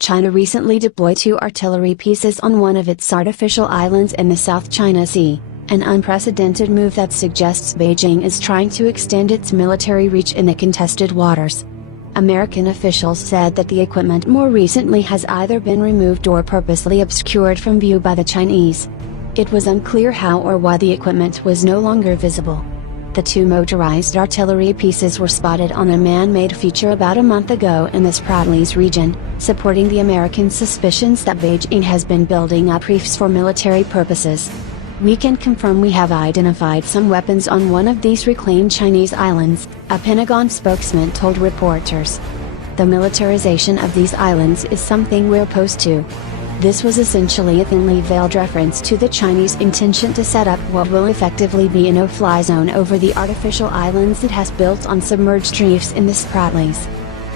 China recently deployed 2 artillery pieces on one of its artificial islands in the South China Sea, an unprecedented move that suggests Beijing is trying to extend its military reach in the contested waters. American officials said that the equipment more recently has either been removed or purposely obscured from view by the Chinese. It was unclear how or why the equipment was no longer visible. The 2 motorized artillery pieces were spotted on a man-made feature about a month ago in the Spratlys region, supporting the American suspicions that Beijing has been building up reefs for military purposes. "We can confirm we have identified some weapons on one of these reclaimed Chinese islands," a Pentagon spokesman told reporters. "The militarization of these islands is something we're opposed to." This was essentially a thinly veiled reference to the Chinese intention to set up what will effectively be a no-fly zone over the artificial islands it has built on submerged reefs in the Spratlys.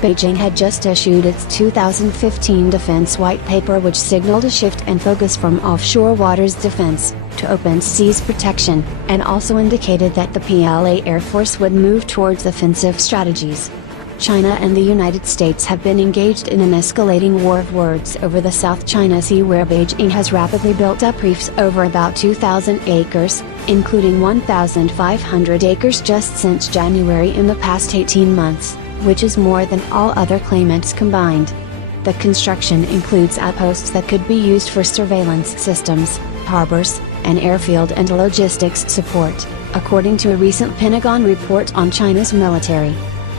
Beijing had just issued its 2015 defense white paper, which signaled a shift and focus from offshore waters defense to open seas protection, and also indicated that the PLA Air Force would move towards offensive strategies. China and the United States have been engaged in an escalating war of words over the South China Sea, where Beijing has rapidly built up reefs over about 2,000 acres, including 1,500 acres just since January in the past 18 months, which is more than all other claimants combined. The construction includes outposts that could be used for surveillance systems, harbors, and airfield and logistics support, according to a recent Pentagon report on China's military.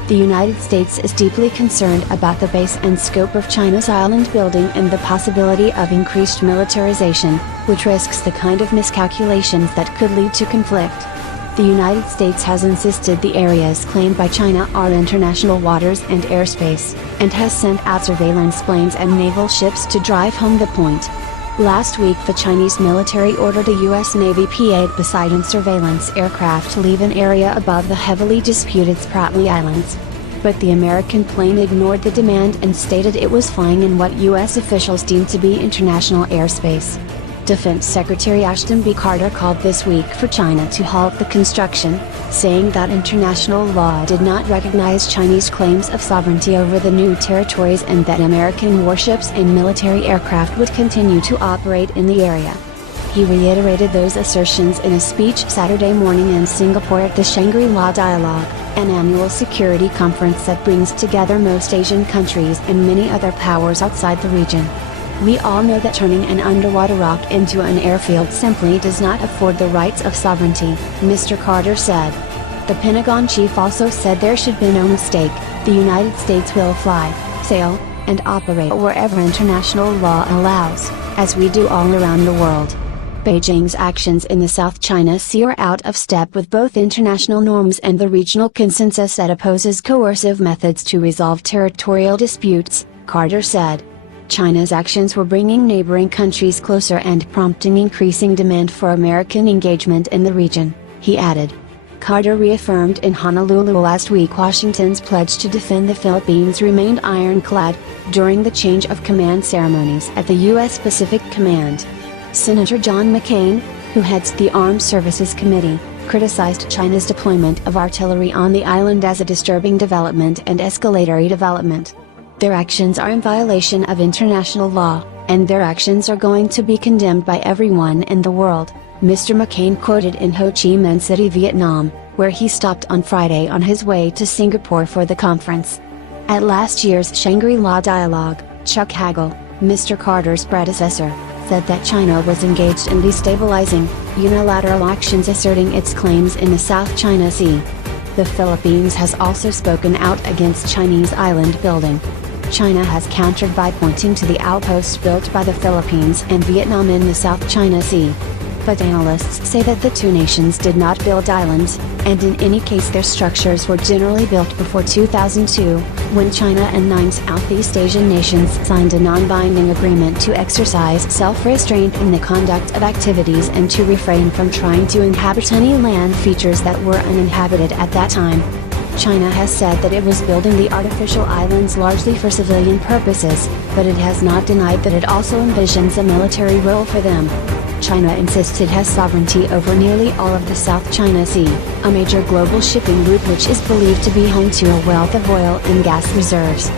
The United States is deeply concerned about the base and scope of China's island building and the possibility of increased militarization, which risks the kind of miscalculations that could lead to conflict. The United States has insisted the areas claimed by China are international waters and airspace, and has sent out surveillance planes and naval ships to drive home the point. Last week the Chinese military ordered a U.S. Navy P-8 Poseidon surveillance aircraft to leave an area above the heavily disputed Spratlys Islands. But the American plane ignored the demand and stated it was flying in what U.S. officials deemed to be international airspace. Defense Secretary Ashton B. Carter called this week for China to halt the construction, saying that international law did not recognize Chinese claims of sovereignty over the new territories and that American warships and military aircraft would continue to operate in the area. He reiterated those assertions in a speech Saturday morning in Singapore at the Shangri-La Dialogue, an annual security conference that brings together most Asian countries and many other powers outside the region. "We all know that turning an underwater rock into an airfield simply does not afford the rights of sovereignty," Mr. Carter said. The Pentagon chief also said there should be no mistake, the United States will fly, sail, and operate wherever international law allows, as we do all around the world. Beijing's actions in the South China Sea are out of step with both international norms and the regional consensus that opposes coercive methods to resolve territorial disputes, Carter said. China's actions were bringing neighboring countries closer and prompting increasing demand for American engagement in the region, he added. Carter reaffirmed in Honolulu last week Washington's pledge to defend the Philippines remained ironclad, during the change of command ceremonies at the U.S. Pacific Command. Senator John McCain, who heads the Armed Services Committee, criticized China's deployment of artillery on the island as a disturbing development and escalatory development. "Their actions are in violation of international law, and their actions are going to be condemned by everyone in the world," Mr. McCain quoted in Ho Chi Minh City, Vietnam, where he stopped on Friday on his way to Singapore for the conference. At last year's Shangri-La Dialogue, Chuck Hagel, Mr. Carter's predecessor, said that China was engaged in destabilizing, unilateral actions asserting its claims in the South China Sea. The Philippines has also spoken out against Chinese island building. China has countered by pointing to the outposts built by the Philippines and Vietnam in the South China Sea. But analysts say that the two nations did not build islands, and in any case their structures were generally built before 2002, when China and 9 Southeast Asian nations signed a non-binding agreement to exercise self-restraint in the conduct of activities and to refrain from trying to inhabit any land features that were uninhabited at that time. China has said that it was building the artificial islands largely for civilian purposes, but it has not denied that it also envisions a military role for them. China insists it has sovereignty over nearly all of the South China Sea, a major global shipping route which is believed to be home to a wealth of oil and gas reserves.